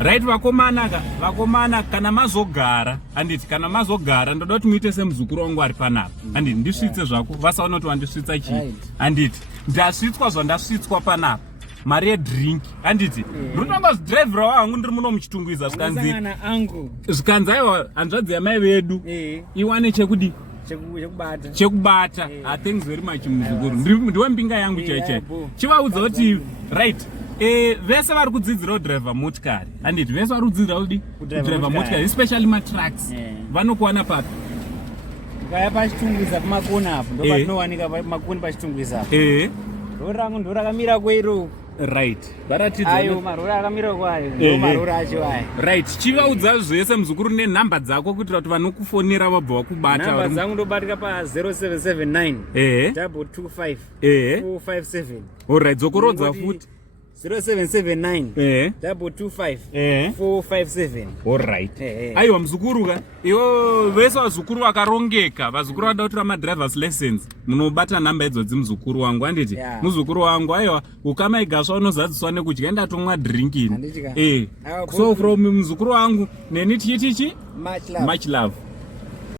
Right, vakomana kana mazogara handiti kana mazogara ndoda kuti muite semuzukuru wangu ari panapa handiti ndisvitse zvako vasaona kuti wandisvitsa chii handiti ndasvitswa zvandasvitswa panapa mari yedrink handiti ndinonga zidhiraivhira wangu ndiri muno muchitungwiza zvikanzi aiwa hanzvadzi yamai vedu iwane chekudi chekubata thanks very much muzukuru ndiwe mbinga yangu chaichai chivaudza kuti right vese vari kudzidzira kudhiraivha motikari handiti vese vari kudzidzira kudhiraivha motikari especially matrucks vanokuwana papi ukaya pachitungwiza pamakoni apo ndopatinowanika makoni pachitungwiza apo rori rangu ndo rakamira kwero right ayo marori akamira kwayo ndo marori acho aya right chivaudza zvese muzukuru nenhamba dzako kuitira kuti vanokufonera vabva vakubata nhamba dzangu ndobatika pa 0779 225 457 alright dzokorodza futi 0779 225 457 alright aiwa muzukuru ka iwo vese vazukuru vakarongeka vazukuru vada kutora madrivers lessons munobata nhamba idzodzi muzukuru wangu handiti muzukuru wangu aiwa ukamaigasva unozadziswa nekudya ndatomwa drinkini so from muzukuru wangu neni tichitichi much love